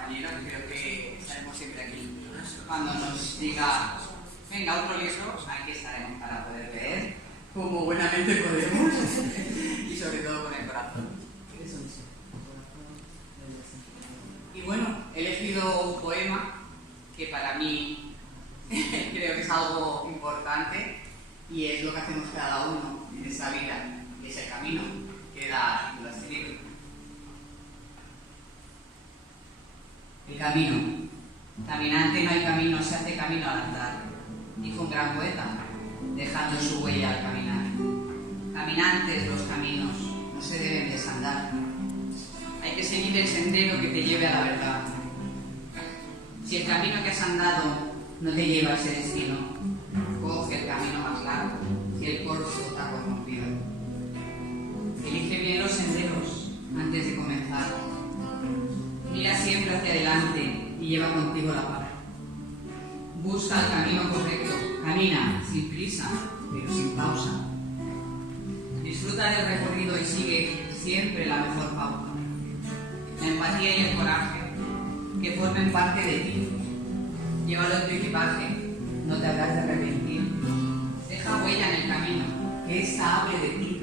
compañero, creo que estaremos siempre aquí. Cuando nos diga, venga, otro libro, aquí estaremos para poder leer, como buenamente podemos, y sobre todo con el corazón. Y bueno, he elegido un poema que para mí creo que es algo importante y es lo que hacemos cada uno en esta vida, y es el camino que da título a este libro. El camino. Caminante no hay camino, se hace camino al andar, dijo un gran poeta, dejando su huella al caminar. Caminantes los caminos, no se deben desandar. Hay que seguir el sendero que te lleve a la verdad. Si el camino que has andado no te lleva a ese destino, coge el camino más largo y el corto está corrompido. Elige bien los senderos antes de comenzar. Mira siempre hacia adelante y lleva contigo la paz. Busca el camino correcto, camina sin prisa, pero sin pausa. Disfruta del recorrido y sigue siempre la mejor pauta. La empatía y el coraje que formen parte de ti. Llévalo en tu equipaje, no te habrás de arrepentir. Deja huella en el camino, que ésta hable de ti,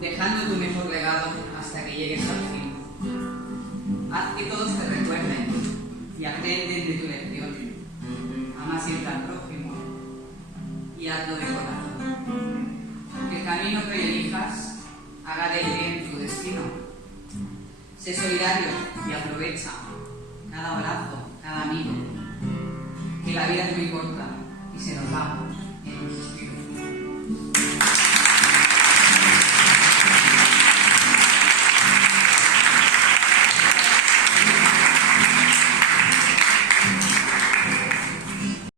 dejando tu mejor legado hasta que llegues al fin. Haz que todos te recuerden y aprenden de tu lección. Ama siempre al prójimo y hazlo de corazón. Que el camino que hoy elijas haga de bien tu destino. Sé solidario y aprovecha cada abrazo, cada amigo. Que la vida es muy corta y se nos va en un suspiro.